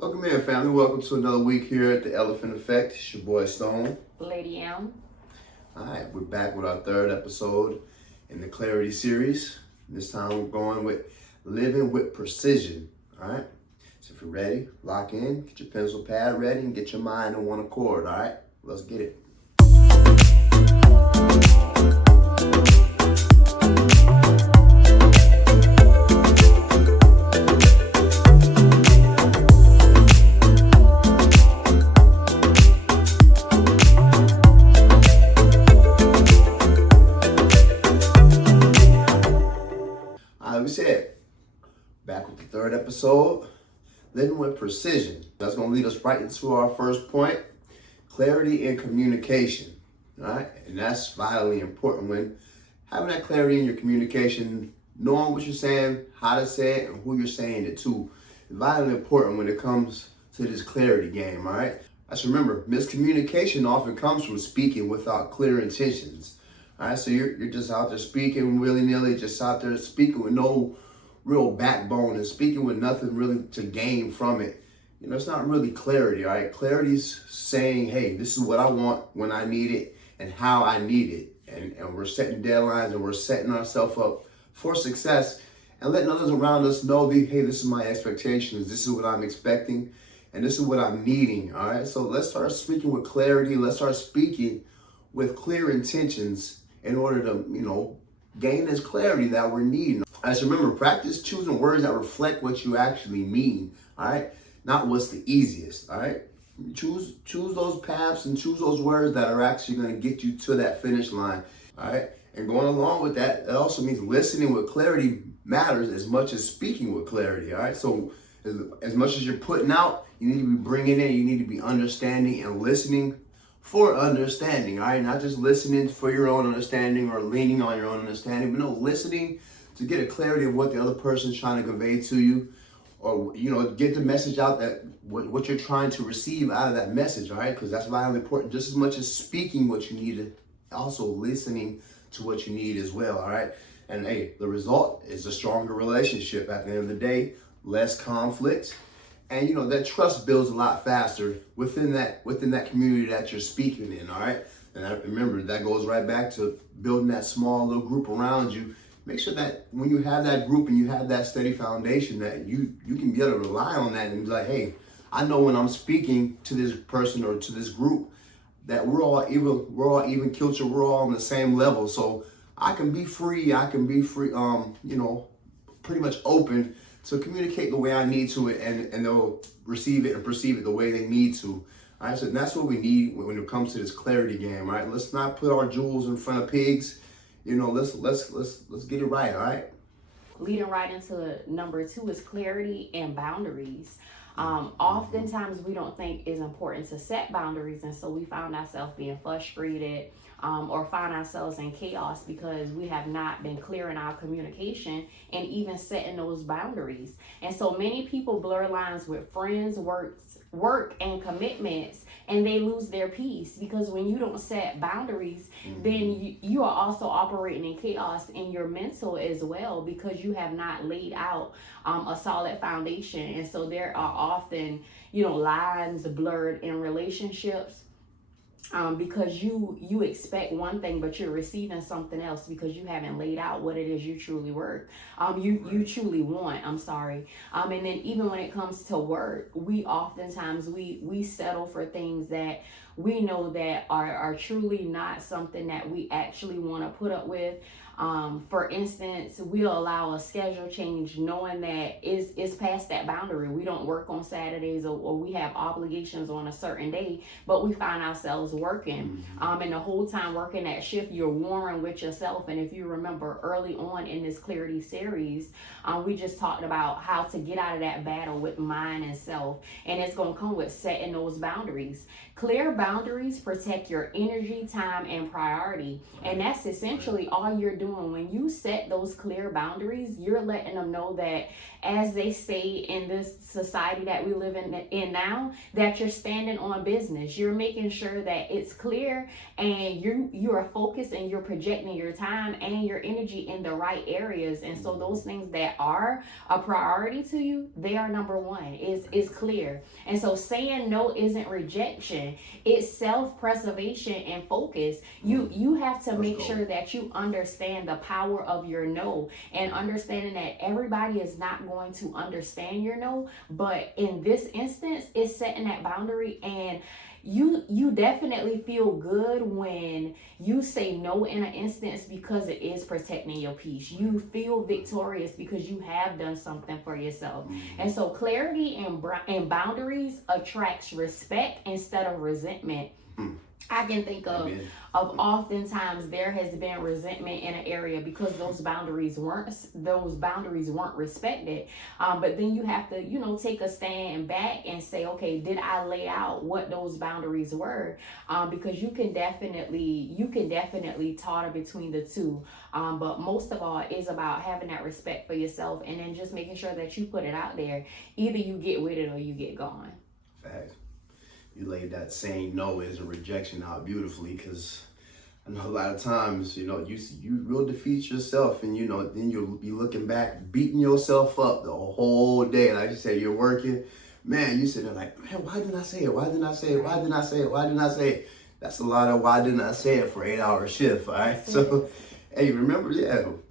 Welcome in, family. Welcome to another week here at the Elephant Effect. It's your boy Stone. Lady M. All right, we're back with our third episode in the Clarity series. This time we're going with living with precision. All right. So if you're ready, lock in, get your pencil pad ready, and get your mind on one accord. All right, let's get it. We said, back with the third episode, living with precision. That's going to lead us right into our first point, clarity and communication. All right, and that's vitally important when having that clarity in your communication, knowing what you're saying, how to say it, and who you're saying it to, is vitally important when it comes to this clarity game. All right, let's remember, miscommunication often comes from speaking without clear intentions. All right, so you're just out there speaking willy-nilly, just out there speaking with no real backbone and speaking with nothing really to gain from it. You know, it's not really clarity, all right? Clarity's saying, hey, this is what I want when I need it and how I need it. And we're setting deadlines and we're setting ourselves up for success and letting others around us know, hey, this is my expectations. This is what I'm expecting and this is what I'm needing, all right? So let's start speaking with clarity. Let's start speaking with clear intentions in order to, gain this clarity that we're needing. As remember, practice choosing words that reflect what you actually mean, all right? Not what's the easiest, all right? Choose those paths and choose those words that are actually going to get you to that finish line, all right? And going along with that, it also means listening with clarity matters as much as speaking with clarity, all right? So as much as you're putting out, you need to be bringing in, you need to be understanding and listening for understanding, all right? Not just listening for your own understanding or leaning on your own understanding, but no, listening to get a clarity of what the other person's trying to convey to you, or, get the message out that what you're trying to receive out of that message, all right? Because that's vitally important, just as much as speaking what you need, also listening to what you need as well, all right? And hey, the result is a stronger relationship at the end of the day, less conflict. And that trust builds a lot faster within that community that you're speaking in, all right? And remember, that goes right back to building that small little group around you. Make sure that when you have that group and you have that steady foundation, that you can be able to rely on that and be like, hey, I know when I'm speaking to this person or to this group that we're all even culture, we're all on the same level. So I can be free, pretty much open to communicate the way I need to it, and they'll receive it and perceive it the way they need to. All right, so that's what we need when it comes to this clarity game. All right, let's not put our jewels in front of pigs. Let's get it right. All right. Leading right into number 2 is clarity and boundaries. Oftentimes we don't think it's important to set boundaries, and so we find ourselves being frustrated or find ourselves in chaos because we have not been clear in our communication and even setting those boundaries. And so many people blur lines with friends, work and commitments, and they lose their peace because when you don't set boundaries, then you are also operating in chaos in your mental as well because you have not laid out a solid foundation. And so there are often, lines blurred in relationships. Because you expect one thing, but you're receiving something else because you haven't laid out what it is you truly worth. You truly want. I'm sorry. And then even when it comes to work, we oftentimes we settle for things that we know that are truly not something that we actually want to put up with. For instance, we'll allow a schedule change knowing that it's past that boundary. We don't work on Saturdays or we have obligations on a certain day, but we find ourselves working. And the whole time working that shift, you're warring with yourself. And if you remember early on in this Clarity series, we just talked about how to get out of that battle with mind and self. And it's going to come with setting those boundaries. Clear boundaries protect your energy, time, and priority. And that's essentially all you're doing doing, when you set those clear boundaries, you're letting them know that, as they say in this society that we live in now, that you're standing on business. You're making sure that it's clear, and you are focused, and you're projecting your time and your energy in the right areas. And so those things that are a priority to you, they are number one. Is clear. And so saying no isn't rejection, it's self-preservation and focus. You have to make sure that you understand the power of your no, and understanding that everybody is not going to understand your no, but in this instance, it's setting that boundary. And you definitely feel good when you say no in an instance, because it is protecting your peace. You feel victorious because you have done something for yourself. And so clarity and boundaries attracts respect instead of resentment. I can think of oftentimes there has been resentment in an area because those boundaries weren't respected. But then you have to, take a stand back and say, okay, did I lay out what those boundaries were? Because you can definitely totter between the two. But most of all, it's about having that respect for yourself, and then just making sure that you put it out there. Either you get with it or you get gone. Facts. You laid that saying no is a rejection out beautifully, because I know a lot of times, you will defeat yourself, and then you'll be looking back, beating yourself up the whole day. Like you say, you're working, man, you sit there like, man, why didn't I say it? Why didn't I say it? Why didn't I say it? Why didn't I say it? That's a lot of why didn't I say it for 8-hour shift, all right? So, hey, remember,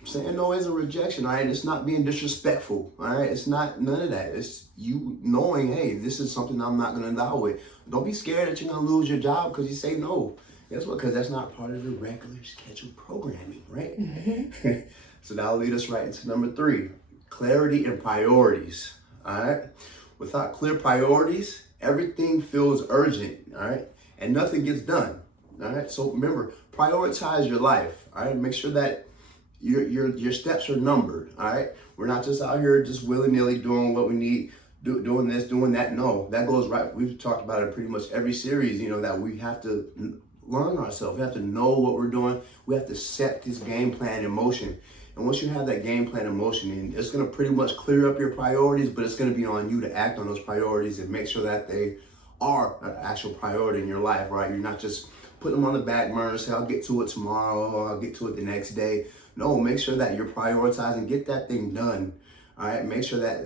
saying no is a rejection, all right? It's not being disrespectful, all right? It's not none of that. It's you knowing, hey, this is something I'm not going to allow with. Don't be scared that you're going to lose your job because you say no. Guess what? Because that's not part of the regular scheduled programming, right? Mm-hmm. So that'll lead us right into number 3, clarity and priorities, all right? Without clear priorities, everything feels urgent, all right? And nothing gets done, all right? So remember, prioritize your life, all right? Make sure that your steps are numbered, all right? We're not just out here just willy-nilly doing what we need, doing this, doing that. No, that goes right. We've talked about it pretty much every series, that we have to learn ourselves. We have to know what we're doing. We have to set this game plan in motion. And once you have that game plan in motion, and it's going to pretty much clear up your priorities, but it's going to be on you to act on those priorities and make sure that they are an actual priority in your life, right? You're not just putting them on the back burner, say, I'll get to it tomorrow, or I'll get to it the next day. No, make sure that you're prioritizing, get that thing done. All right, make sure that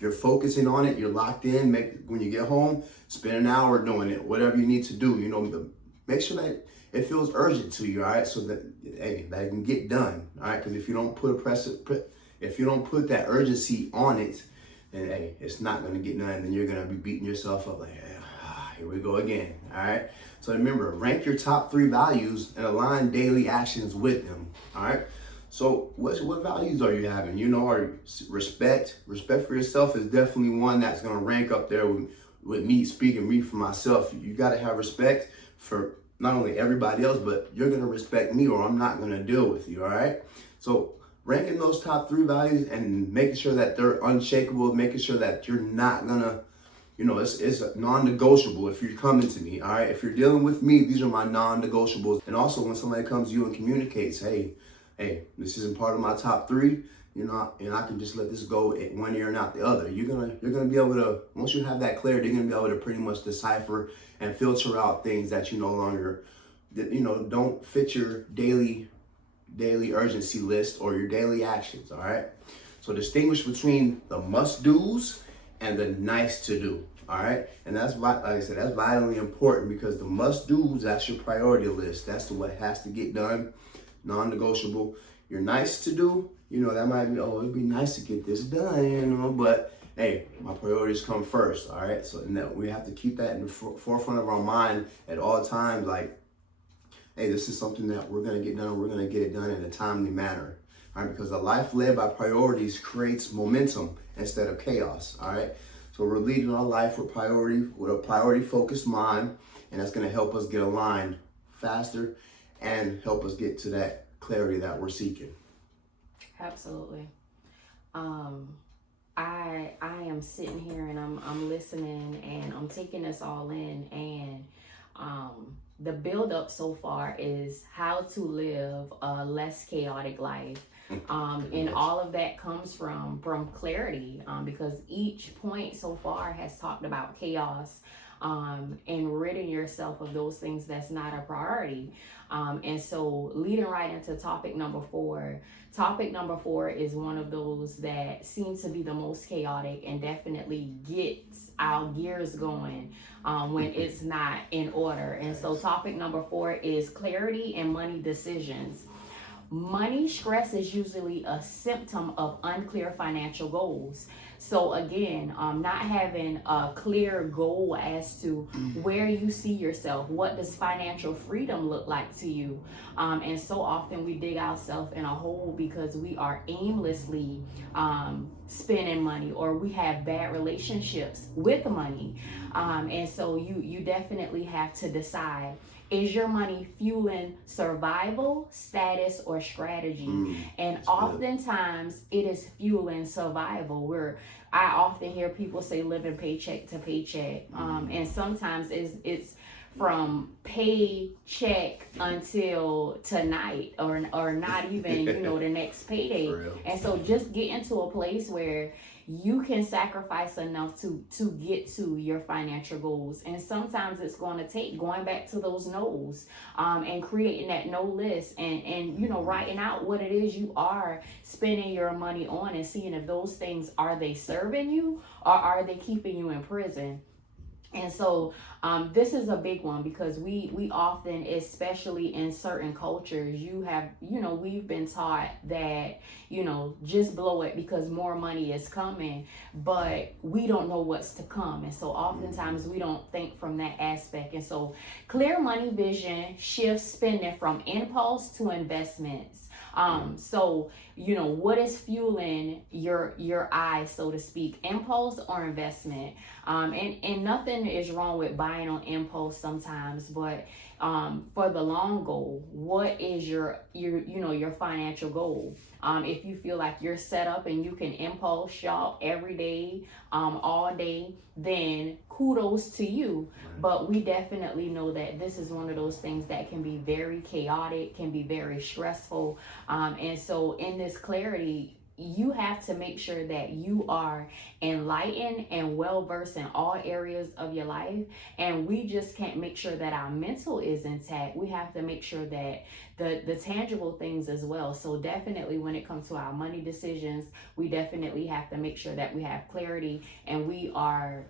you're focusing on it, you're locked in. When you get home, spend an hour doing it, whatever you need to do. Make sure that it feels urgent to you, all right, so that that it can get done, all right. Because if you don't put that urgency on it, then it's not going to get done. Then you're going to be beating yourself up like, here we go again, all right. So remember, rank your top 3 values and align daily actions with them, all right. So what values are you having? Respect for yourself is definitely one that's going to rank up there with me, speaking me for myself. You got to have respect for not only everybody else, but you're going to respect me, or I'm not going to deal with you, all right? So ranking those top 3 values and making sure that they're unshakable, making sure that you're not going to, it's non-negotiable if you're coming to me, all right? If you're dealing with me, these are my non-negotiables. And also when somebody comes to you and communicates, hey, this isn't part of my top 3, and I can just let this go in one ear and out the other. You're gonna be able to, once you have that clarity, you're gonna be able to pretty much decipher and filter out things that you no longer, don't fit your daily urgency list or your daily actions. All right. So distinguish between the must-dos and the nice-to-do. All right, and that's like I said, that's vitally important, because the must-dos, that's your priority list. That's what has to get done, non-negotiable. Your nice-to-do, that might be, it'd be nice to get this done, but hey, my priorities come first, all right? So we have to keep that in the forefront of our mind at all times, like, hey, this is something that we're going to get done, we're going to get it done in a timely manner, all right? Because a life led by priorities creates momentum instead of chaos, all right? So we're leading our life with a priority-focused mind, and that's going to help us get aligned faster and help us get to that clarity that we're seeking. Absolutely. I am sitting here and I'm listening and I'm taking this all in, and The build up so far is how to live a less chaotic life. And all of that comes from clarity, because each point so far has talked about chaos, and ridding yourself of those things that's not a priority. And so leading right into topic number 4. Topic number 4 is one of those that seems to be the most chaotic and definitely gets our gears going when it's not in order. And so topic number 4 is clarity and money decisions. Money stress is usually a symptom of unclear financial goals. So again, not having a clear goal as to where you see yourself, what does financial freedom look like to you? And so often we dig ourselves in a hole because we are aimlessly spending money, or we have bad relationships with money. And so you definitely have to decide, is your money fueling survival, status, or strategy? And oftentimes it is fueling survival. I often hear people say living paycheck to paycheck. And sometimes it's from paycheck until tonight, or not even, the next payday. And so just get into a place where you can sacrifice enough to get to your financial goals. And sometimes it's going to take going back to those no's, and creating that no list, and writing out what it is you are spending your money on, and seeing if those things, are they serving you or are they keeping you in prison? And so this is a big one, because we often, especially in certain cultures, we've been taught that, just blow it because more money is coming, but we don't know what's to come. And so oftentimes we don't think from that aspect. And so clear money vision shifts spending from impulse to investments. So, what is fueling your eye, so to speak, impulse or investment? And nothing is wrong with buying on impulse sometimes, but for the long goal, what is your financial goal? If you feel like you're set up and you can impulse shop every day, all day, then kudos to you. But we definitely know that this is one of those things that can be very chaotic, can be very stressful. And so in this clarity, you have to make sure that you are enlightened and well-versed in all areas of your life. And we just can't make sure that our mental is intact. We have to make sure that the tangible things as well. So definitely when it comes to our money decisions, we definitely have to make sure that we have clarity, and we are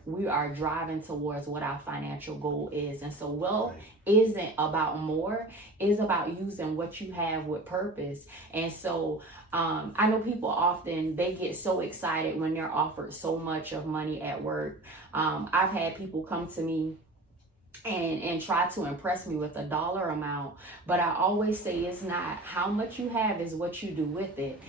driving towards what our financial goal is. And so wealth isn't about more, it's about using what you have with purpose. And so I know people often, they get so excited when they're offered so much of money at work. I've had people come to me and try to impress me with a dollar amount, but I always say it's not how much you have, is what you do with it.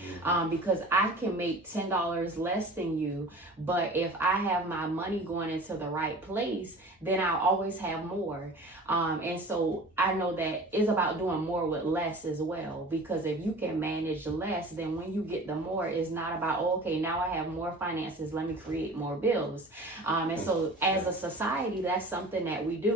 Because I can make $10 less than you, but if I have my money going into the right place, then I'll always have more. And so I know that it's about doing more with less as well, because if you can manage less, then when you get the more, it's not about, okay, now I have more finances, let me create more bills. And so as a society, that's something that we do.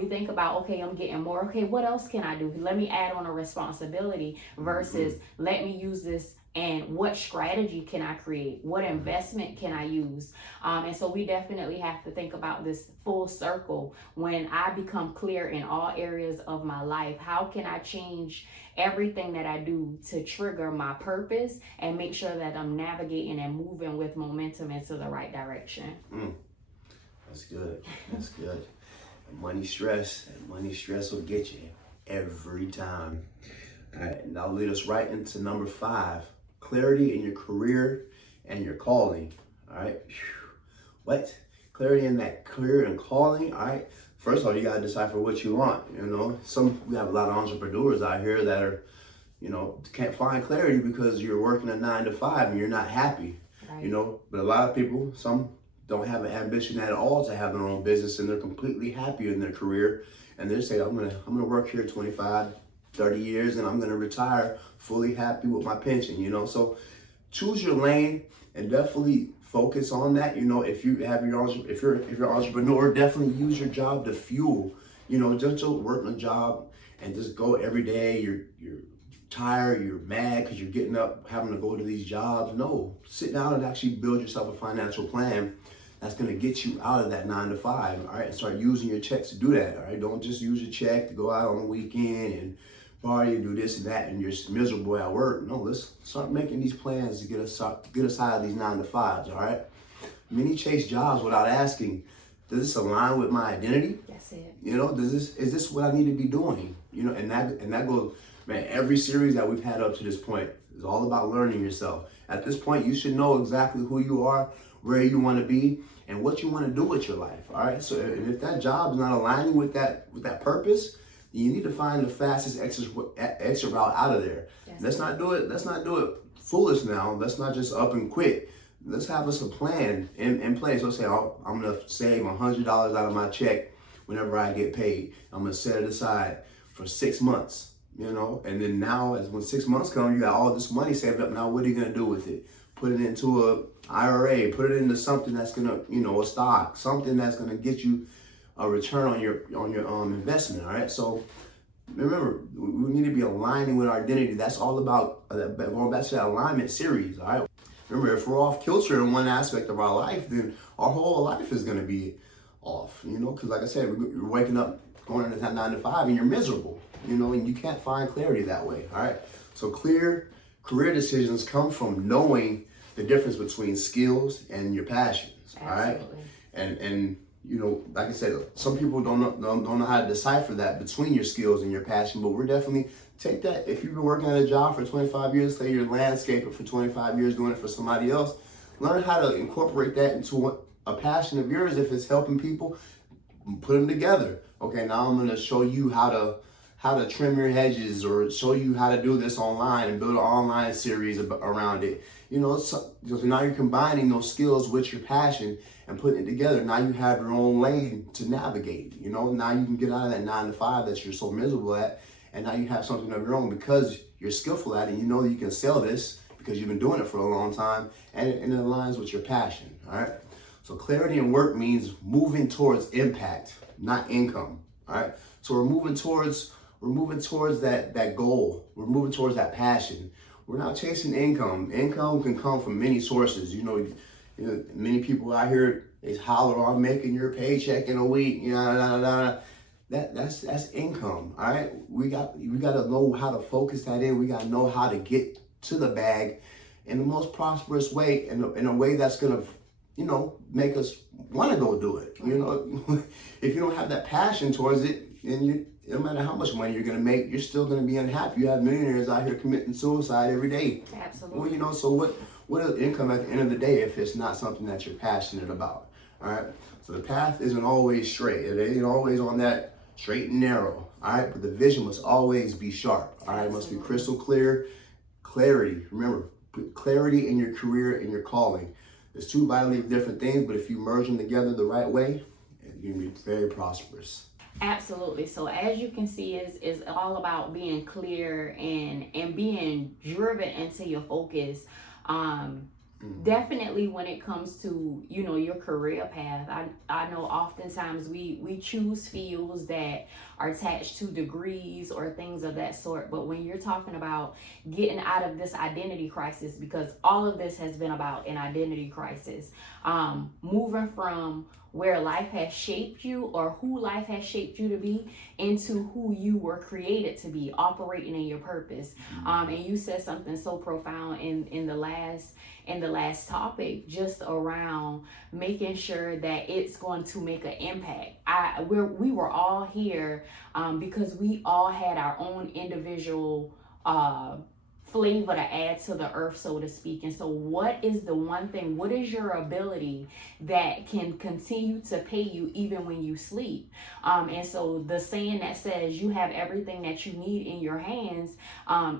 We think about, okay, I'm getting more, okay, what else can I do? Let me add on a responsibility, versus let me use this, and what strategy can I create? What investment can I use? And so we definitely have to think about this full circle. When I become clear in all areas of my life, how can I change everything that I do to trigger my purpose and make sure that I'm navigating and moving with momentum into the right direction? That's good. That's good. Money stress will get you every time. All right, now lead us right into number 5. Clarity in your career and your calling. All right. What? Clarity in that career and calling. All right. First of all, you got to decipher what you want. We have a lot of entrepreneurs out here that are, can't find clarity because you're working a 9 to 5 and you're not happy. Right. But a lot of people, some don't have an ambition at all to have their own business, and they're completely happy in their career. And they say, I'm gonna work here 25, 30 years, and I'm gonna retire fully happy with my pension. So choose your lane and definitely focus on that. If you're an entrepreneur, definitely use your job to fuel just working a job and just go every day. You're tired, you're mad because you're getting up, having to go to these jobs. No, sit down and actually build yourself a financial plan that's going to get you out of that 9 to 5. All right, and start using your checks to do that. All right, don't just use your check to go out on the weekend and party and do this and that, and you're miserable at work. No, let's start making these plans to get us out of these 9 to 5s. All right, many chase jobs without asking, does this align with my identity? That's it. Is this what I need to be doing? And that goes, man, every series that we've had up to this point is all about learning yourself. At this point, you should know exactly who you are, where you want to be, and what you want to do with your life. All right. So, and if that job is not aligning with that purpose, you need to find the fastest exit route out of there. Let's not do it foolish now. Let's not just up and quit. Let's have us a plan in place. Let's say, oh, I'm going to save $100 out of my check whenever I get paid. I'm going to set it aside for 6 months, and then now when 6 months come, you got all this money saved up. Now, what are you going to do with it? Put it into a IRA, put it into something that's going to, a stock, something that's going to get you a return on your investment. All right. So remember, we need to be aligning with our identity. That's all about going back to that alignment series. All right. Remember, if we're off kilter in one aspect of our life, then our whole life is going to be off, because like I said, you're waking up, going into that 9 to 5 and you're miserable, and you can't find clarity that way. All right. So clear career decisions come from knowing the difference between skills and your passions. All right. And like I said, some people don't know how to decipher that between your skills and your passion, but we're definitely take that. If you've been working at a job for 25 years, say you're a landscaper for 25 years doing it for somebody else, learn how to incorporate that into a passion of yours. If it's helping people, put them together. Okay, now I'm going to show you how to trim your hedges, or show you how to do this online and build an online series around it. So now you're combining those skills with your passion and putting it together. Now you have your own lane to navigate. Now you can get out of that 9 to 5 that you're so miserable at, and now you have something of your own because you're skillful at it. You know that you can sell this because you've been doing it for a long time, and it aligns with your passion. All right. So clarity in work means moving towards impact, not income. All right. So we're moving towards that goal. We're moving towards that passion. We're not chasing income. Income can come from many sources. Many people out here, they holler, "I'm making your paycheck in a week." That's income. All right. We got to know how to focus that in. We got to know how to get to the bag in the most prosperous way, in a way that's gonna, make us want to go do it. If you don't have that passion towards it, then no matter how much money you're gonna make, you're still gonna be unhappy. You have millionaires out here committing suicide every day. Absolutely. Well, so what is income at the end of the day if it's not something that you're passionate about? All right. So the path isn't always straight. It ain't always on that straight and narrow. All right. But the vision must always be sharp. All right. It must be crystal clear. Clarity. Remember, put clarity in your career and your calling. There's two vitally different things, but if you merge them together the right way, you're gonna be very prosperous. Absolutely. So as you can see, is all about being clear and being driven into your focus. Definitely when it comes to, your career path, I know oftentimes we choose fields that are attached to degrees or things of that sort. But when you're talking about getting out of this identity crisis, because all of this has been about an identity crisis, moving from where life has shaped you or who life has shaped you to be into who you were created to be, operating in your purpose. And you said something so profound in the last topic, just around making sure that it's going to make an impact. We were all here because we all had our own individual flavor to add to the earth, so to speak. And so what is the one thing, what is your ability that can continue to pay you even when you sleep? And so the saying that says you have everything that you need in your hands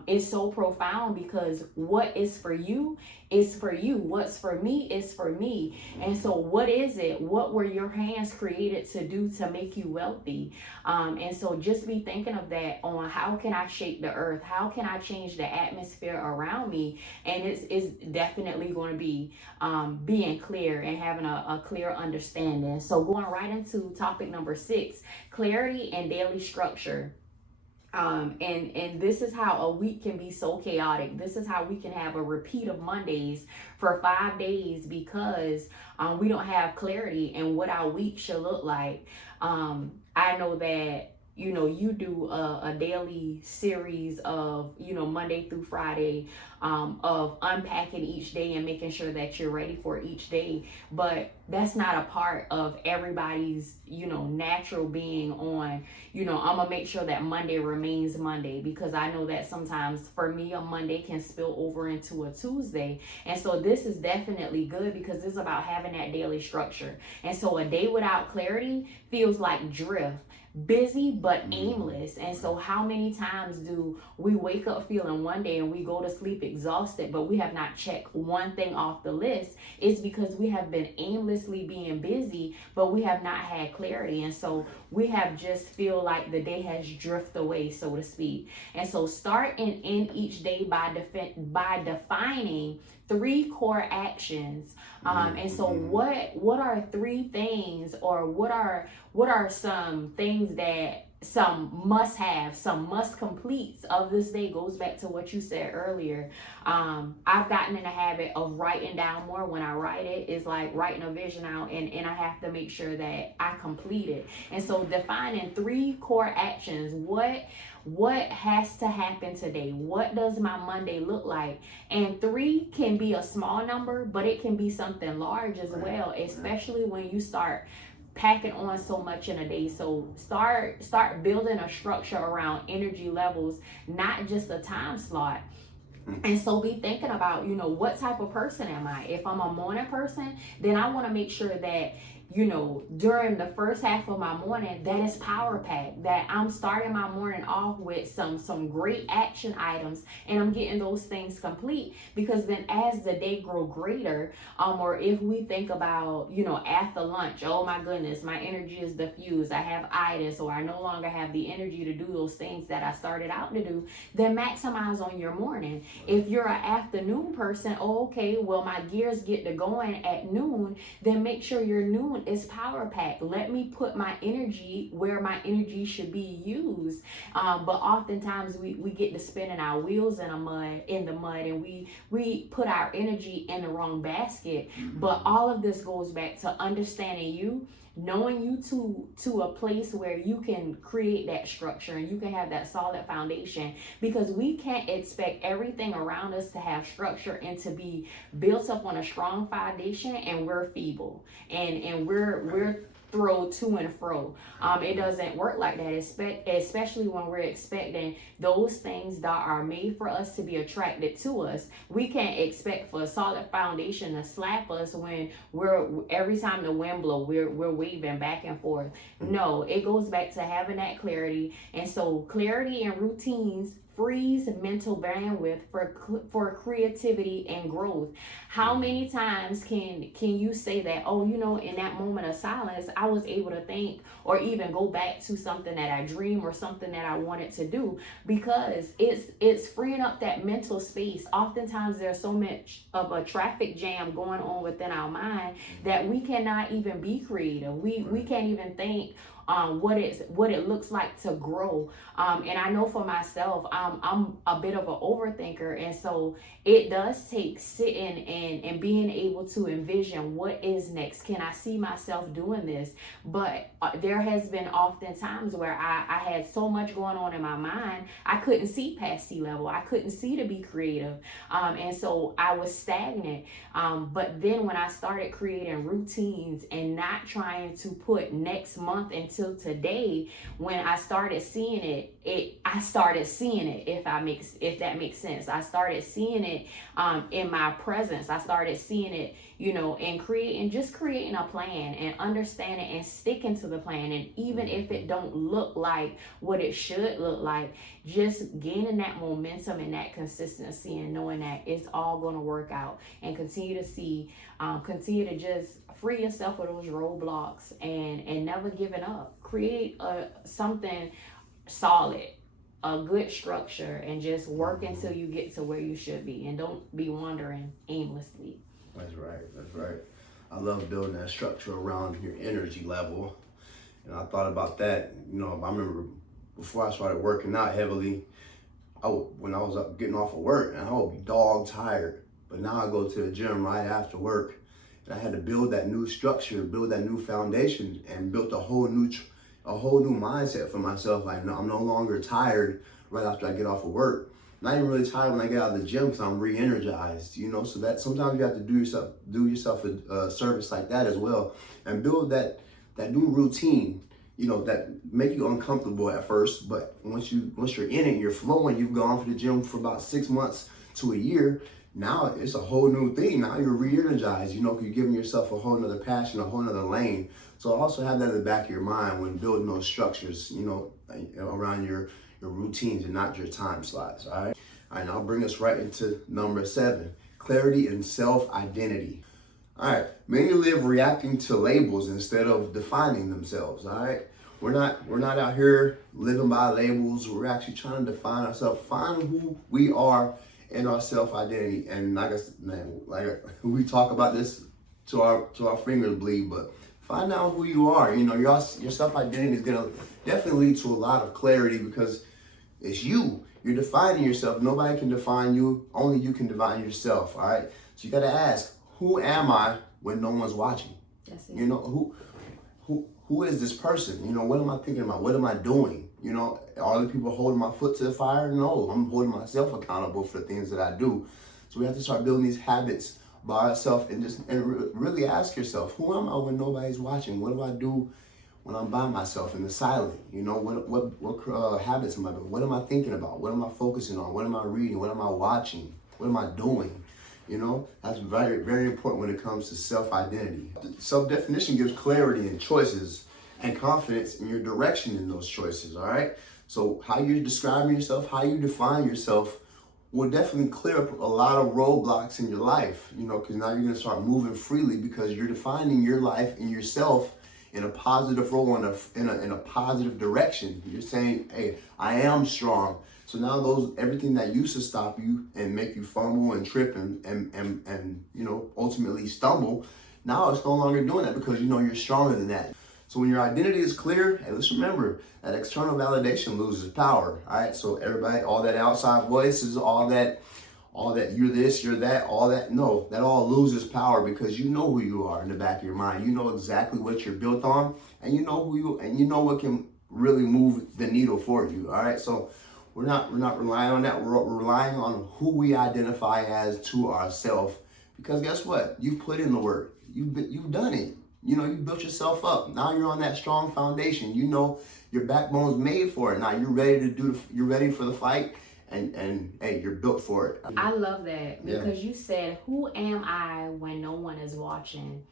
is so profound, because what is for you is for you. What's for me is for me. And so what is it? What were your hands created to do to make you wealthy? And so just be thinking of that on how can I shape the earth? How can I change the atmosphere atmosphere around me. And it's definitely going to be being clear and having a clear understanding. So going right into topic number 6, clarity and daily structure. And this is how a week can be so chaotic. This is how we can have a repeat of Mondays for 5 days because we don't have clarity in what our week should look like. I know that you do a daily series of Monday through Friday, of unpacking each day and making sure that you're ready for each day, but that's not a part of everybody's natural being on. I'm gonna make sure that Monday remains Monday, because I know that sometimes for me a Monday can spill over into a Tuesday. And so this is definitely good because it's about having that daily structure. And so a day without clarity feels like drift, busy but aimless. And so how many times do we wake up feeling one day and we go to sleep exhausted, but we have not checked one thing off the list? It's because we have been aimlessly being busy, but we have not had clarity. And so we have just feel like the day has drifted away, so to speak. And so start and end each day by defining 3 core actions. And so what are 3 things, or what are some things that some must have, some must completes of this day? Goes back to what you said earlier. I've gotten in the habit of writing down more. When I write it, it's like writing a vision out, and I have to make sure that I complete it. And so defining 3 core actions. What has to happen today? What does my Monday look like? And 3 can be a small number, but it can be something large as well, especially when you start packing on so much in a day. So start building a structure around energy levels, not just a time slot. And so be thinking about, what type of person am I? If I'm a morning person, then I want to make sure that during the first half of my morning, that is power packed, that I'm starting my morning off with some great action items, and I'm getting those things complete. Because then as the day grow greater, or if we think about, after lunch, oh my goodness, my energy is diffused, I have itis, or I no longer have the energy to do those things that I started out to do, then maximize on your morning. If you're an afternoon person, okay, well, my gears get to going at noon, then make sure your noon is power packed. Let me put my energy where my energy should be used. But oftentimes we get to spinning our wheels in the mud, and we put our energy in the wrong basket. But all of this goes back to understanding you, knowing you to a place where you can create that structure and you can have that solid foundation, because we can't expect everything around us to have structure and to be built up on a strong foundation, and we're feeble and we're throw to and fro. It doesn't work like that, especially when we're expecting those things that are made for us to be attracted to us. We can't expect for a solid foundation to slap us when every time the wind blows, we're waving back and forth. No, it goes back to having that clarity. And so clarity and routines frees mental bandwidth for creativity and growth. How many times can you say that, oh, in that moment of silence, I was able to think or even go back to something that I dreamed or something that I wanted to do, because it's freeing up that mental space. Oftentimes there's so much of a traffic jam going on within our mind that we cannot even be creative. We can't even think what it looks like to grow. And I know for myself, I'm a bit of an overthinker, and so it does take sitting and being able to envision what is next. Can I see myself doing this? But there has been often times where I had so much going on in my mind, I couldn't see past sea level. I couldn't see to be creative. And so I was stagnant. But then when I started creating routines and not trying to put next month until today, when I started seeing it, I started seeing it, if that makes sense. I started seeing it in my presence. I started seeing it, and creating a plan and understanding and sticking to the plan. And even if it don't look like what it should look like, just gaining that momentum and that consistency and knowing that it's all going to work out, and continue to just free yourself of those roadblocks and never giving up. Create something solid, a good structure and just work until you get to where you should be, and don't be wandering aimlessly. That's right. That's right. I love building that structure around your energy level. And I thought about that. You know, I remember before I started working out heavily, when I was up getting off of work, and I would be dog tired. But now I go to the gym right after work, and I had to build that new structure, build that new foundation, and built a whole new mindset for myself. Like, I'm no longer tired right after I get off of work. Not even really tired when I get out of the gym because I'm re-energized, you know. So that sometimes you have to do yourself a service like that as well, and build that new routine, you know, that make you uncomfortable at first, but once you're in it, you're flowing. You've gone for the gym for about 6 months to a year. Now it's a whole new thing. Now you're re-energized, you know, you're giving yourself a whole nother passion, a whole nother lane. So also have that in the back of your mind when building those structures, you know, around your routines and not your time slots. All right. All right. Now I'll bring us right into number 7, clarity and self-identity. All right. Many live reacting to labels instead of defining themselves. All right. We're not out here living by labels. We're actually trying to define ourselves, find who we are in our self-identity. And like we talk about this to our fingers bleed, but find out who you are. You know, your self-identity is gonna definitely lead to a lot of clarity because it's you. You're defining yourself. Nobody can define you. Only you can define yourself. All right. So you got to ask, who am I when no one's watching? That's it. You know, who is this person? You know, what am I thinking about? What am I doing? You know, are other people holding my foot to the fire? No, I'm holding myself accountable for the things that I do. So we have to start building these habits by ourselves and really ask yourself, who am I when nobody's watching? What do I do when I'm by myself in the silent? You know, what habits am I doing? What am I thinking about? What am I focusing on? What am I reading? What am I watching? What am I doing? You know, that's very, very important when it comes to self-identity. Self-definition gives clarity in choices and confidence in your direction in those choices, all right? So how you're describing yourself, how you define yourself will definitely clear up a lot of roadblocks in your life, you know, because now you're going to start moving freely because you're defining your life and yourself in a positive role, in a positive direction. You're saying, hey, I am strong. So now everything that used to stop you and make you fumble and trip and you know, ultimately stumble, now it's no longer doing that because you know you're stronger than that. So when your identity is clear, hey, let's remember that external validation loses power. All right. So everybody, all that outside voices, all that you're this, you're that, all that, no, that all loses power because you know who you are in the back of your mind. You know exactly what you're built on, and you know you know what can really move the needle for you. All right. So we're not relying on that. We're relying on who we identify as to ourselves, because guess what? You've put in the work. You've done it. You know, you built yourself up. Now you're on that strong foundation. You know your backbone's made for it. Now you're ready you're ready for the fight, and hey, you're built for it. I love that because you said, who am I when no one is watching?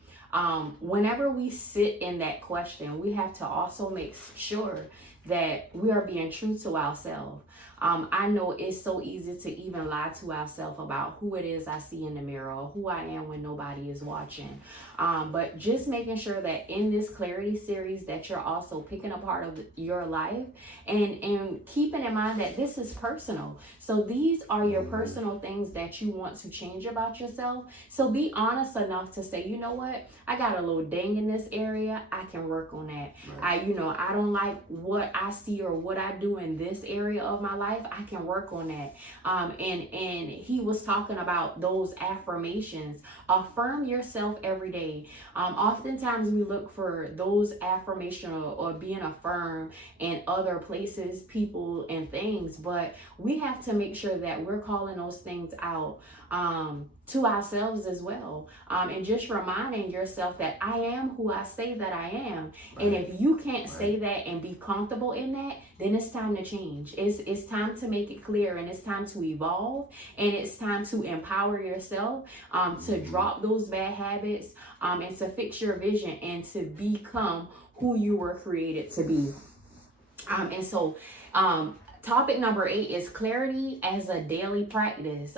Whenever we sit in that question, we have to also make sure that we are being true to ourselves. I know it's so easy to even lie to ourselves about who it is I see in the mirror or who I am when nobody is watching. But just making sure that in this clarity series that you're also picking a part of your life and keeping in mind that this is personal. So these are your personal things that you want to change about yourself. So be honest enough to say, you know what? I got a little ding in this area. I can work on that. Right. I don't like what I see or what I do in this area of my life. I can work on that. And he was talking about those affirmations. Affirm yourself every day. Oftentimes we look for those affirmational or being affirmed in other places, people, and things, but we have to make sure that we're calling those things out to ourselves as well, and just reminding yourself that I am who I say that I am. Right. And if you can't say that and be comfortable in that, then it's time to change. It's time to make it clear, and it's time to evolve, and it's time to empower yourself to drop those bad habits, and to fix your vision and to become who you were created to be. And so Topic number 8 is clarity as a daily practice.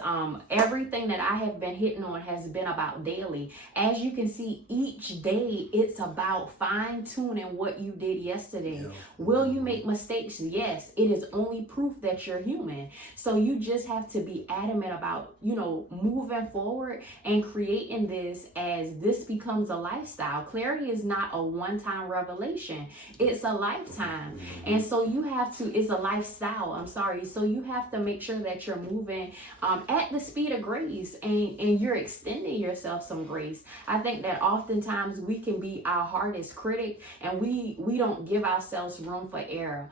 Everything that I have been hitting on has been about daily. As you can see, each day it's about fine tuning what you did yesterday. Yeah. Will you make mistakes? Yes. It is only proof that you're human. So you just have to be adamant about, moving forward and creating this as this becomes a lifestyle. Clarity is not a one-time revelation. It's a lifetime. And so you have to, it's a lifestyle. I'm sorry. So you have to make sure that you're moving at the speed of grace and you're extending yourself some grace. I think that oftentimes we can be our hardest critic and we don't give ourselves room for error.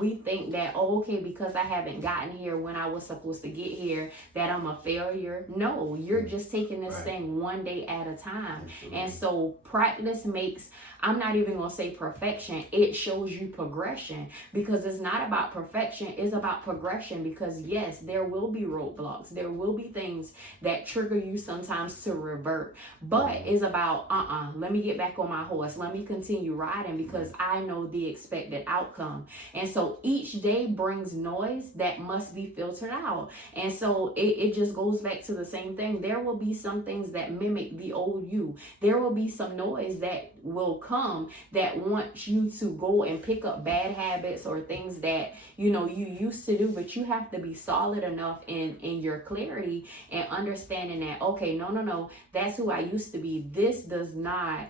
We think that, okay, because I haven't gotten here when I was supposed to get here, that I'm a failure. No, you're just taking this thing one day at a time. Absolutely. And so practice makes, I'm not even going to say perfection. It shows you progression, because it's not about perfection. It's about progression, because yes, there will be roadblocks. There will be things that trigger you sometimes to revert, but it's about, let me get back on my horse. Let me continue riding because I know the expected outcome. And so each day brings noise that must be filtered out. And so it just goes back to the same thing. There will be some things that mimic the old you. There will be some noise that will come that wants you to go and pick up bad habits or things that you used to do, but you have to be solid enough in your clarity and understanding that, okay, no, that's who I used to be. This does not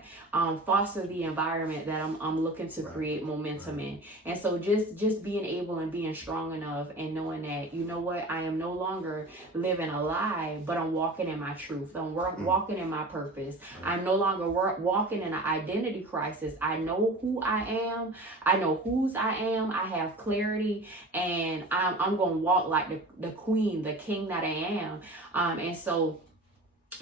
foster the environment that I'm looking to create momentum in. And so just being able and being strong enough and knowing that, you know what, I am no longer living a lie, but I'm walking in my truth. I'm walking in my purpose. I'm no longer walking in an identity crisis. I know who I am. I know whose I am. I have clarity, and I'm going to walk like the queen, the king that I am. And so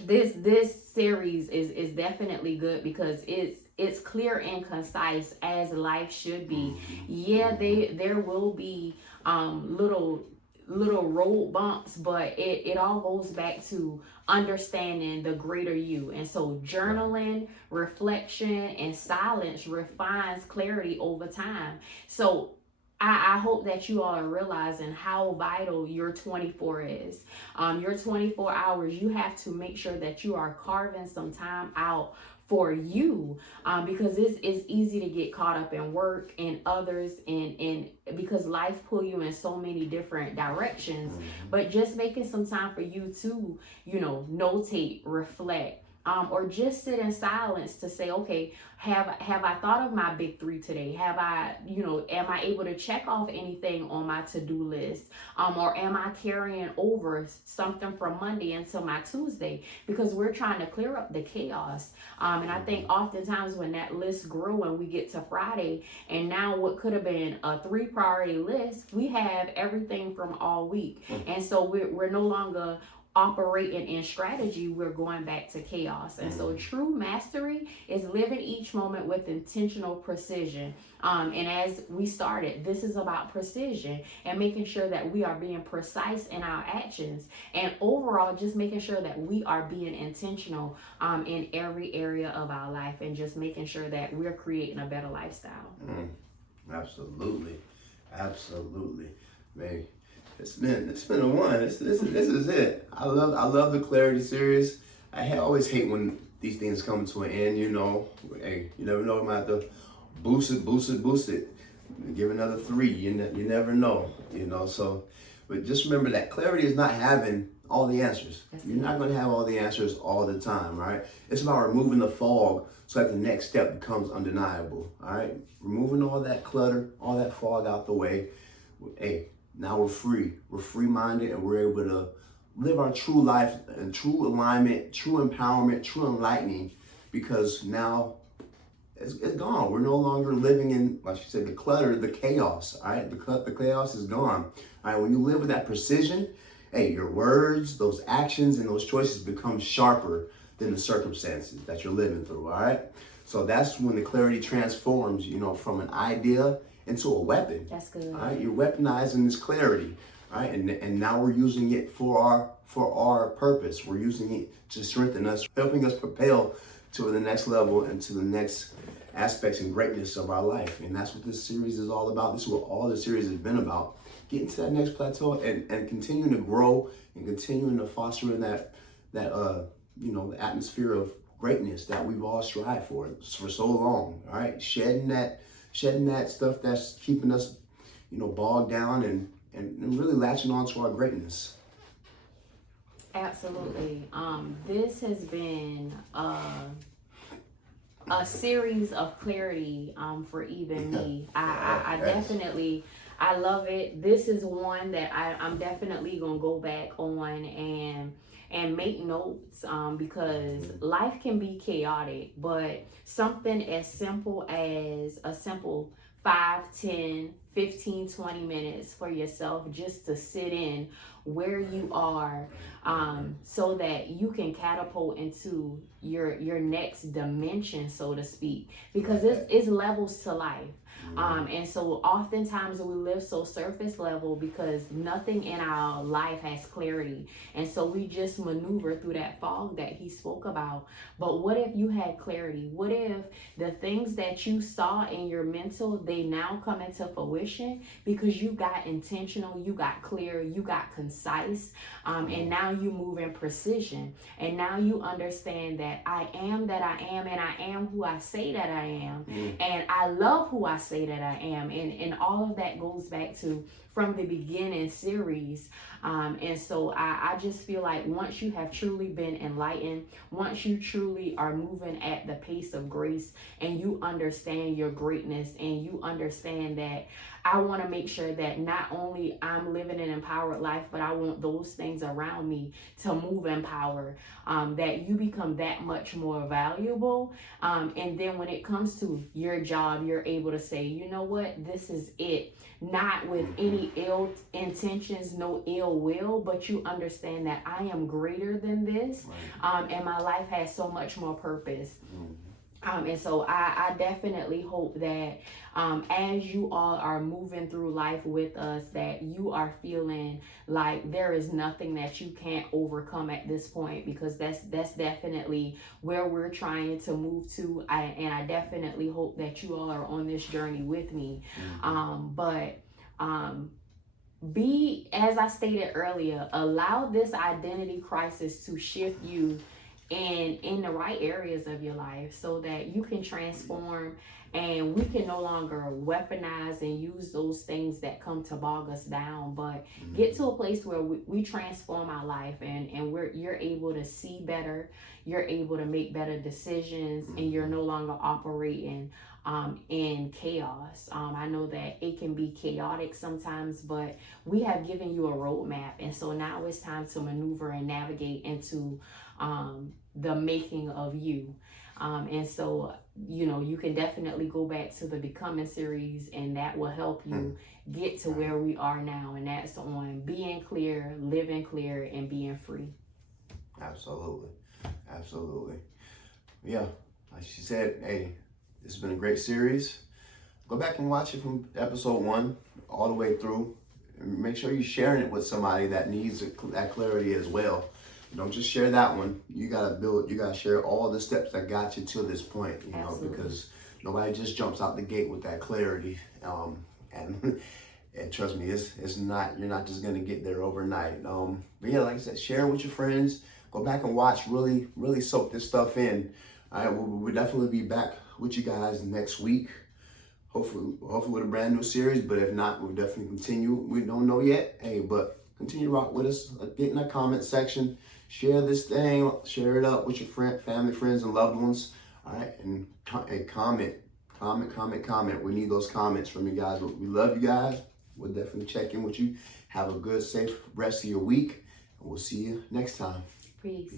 this series is definitely good because it's clear and concise as life should be. Yeah, there will be little road bumps, but it all goes back to understanding the greater you. And so journaling, reflection, and silence refines clarity over time. So I hope that you all are realizing how vital your 24 is. Your 24 hours, you have to make sure that you are carving some time out for you, because it's easy to get caught up in work and others and because life pull you in so many different directions. But just making some time for you to notate, reflect, or just sit in silence to say, okay, have I thought of my big 3 today? Have I, am I able to check off anything on my to-do list? Or am I carrying over something from Monday until my Tuesday? Because we're trying to clear up the chaos. And I think oftentimes when that list grow and we get to Friday, and now what could have been a 3 priority list, we have everything from all week. And so we're no longer operating in strategy, we're going back to chaos. And so true mastery is living each moment with intentional precision. And as we started, this is about precision and making sure that we are being precise in our actions, and overall just making sure that we are being intentional in every area of our life, and just making sure that we're creating a better lifestyle. Absolutely, man. It's been a one. This is it. I love the clarity series. I always hate when these things come to an end. Hey, you never know. I might have to boost it. Give another 3. You never know. So, but just remember that clarity is not having all the answers. You're not going to have all the answers all the time, right? It's about removing the fog so that the next step becomes undeniable. All right, removing all that clutter, all that fog out the way. Hey. Now we're free. We're free-minded, and we're able to live our true life and true alignment, true empowerment, true enlightening, because now it's gone. We're no longer living in, like you said, the clutter, the chaos. All right, the chaos is gone. All right, when you live with that precision, hey, your words, those actions, and those choices become sharper than the circumstances that you're living through. All right, so that's when the clarity transforms, from an idea into a weapon. That's good. All right, you're weaponizing this clarity, all right, and now we're using it for our purpose. We're using it to strengthen us, helping us propel to the next level and to the next aspects and greatness of our life. And that's what this series is all about. This is what all the series has been about. Getting to that next plateau and continuing to grow and continuing to foster in that the atmosphere of greatness that we've all strived for so long. All right, shedding that stuff that's keeping us, bogged down and really latching on to our greatness. Absolutely. This has been a series of clarity for even me. I definitely, I love it. This is one that I'm definitely gonna go back on and make notes because life can be chaotic, but something as simple as a simple 5, 10, 15, 20 minutes for yourself just to sit in where you are so that you can catapult into your next dimension, so to speak, because it's levels to life. And so oftentimes we live so surface level because nothing in our life has clarity. And so we just maneuver through that fog that he spoke about. But what if you had clarity? What if the things that you saw in your mental, they now come into fruition because you got intentional, you got clear, you got concise, and now you move in precision. And now you understand that I am that I am, and I am who I say that I am. And I love who I say that I am. And all of that goes back to from the beginning series. And so I just feel like once you have truly been enlightened, once you truly are moving at the pace of grace and you understand your greatness and you understand that I want to make sure that not only I'm living an empowered life, but I want those things around me to move in power, that you become that much more valuable. And then when it comes to your job, you're able to say, you know what, this is it. Not with any ill intentions, no ill will, but you understand that I am greater than this, and my life has so much more purpose. And so I definitely hope that as you all are moving through life with us, that you are feeling like there is nothing that you can't overcome at this point, because that's definitely where we're trying to move to. And I definitely hope that you all are on this journey with me. Be, as I stated earlier, allow this identity crisis to shift you in the right areas of your life so that you can transform, and we can no longer weaponize and use those things that come to bog us down, but get to a place where we transform our life and you're able to see better, you're able to make better decisions, and you're no longer operating in chaos. I know that it can be chaotic sometimes, but we have given you a roadmap, and so now it's time to maneuver and navigate into the making of you. And so, you can definitely go back to the Becoming series, and that will help you get to where we are now. And that's on being clear, living clear, and being free. Absolutely. Yeah, like she said, hey, this has been a great series. Go back and watch it from episode 1 all the way through. And make sure you're sharing it with somebody that needs that clarity as well. Don't just share that one. You gotta share all the steps that got you to this point, because nobody just jumps out the gate with that clarity. And trust me, it's not, you're not just gonna get there overnight. But yeah, like I said, share it with your friends. Go back and watch, really soak this stuff in. All right, we'll definitely be back with you guys next week. Hopefully with a brand new series, but if not, we'll definitely continue. We don't know yet, but continue to rock with us. Get in the comment section. Share this thing, share it up with your family, friends, and loved ones. All right, and comment. We need those comments from you guys. We love you guys. We'll definitely check in with you. Have a good, safe rest of your week, and we'll see you next time. Peace.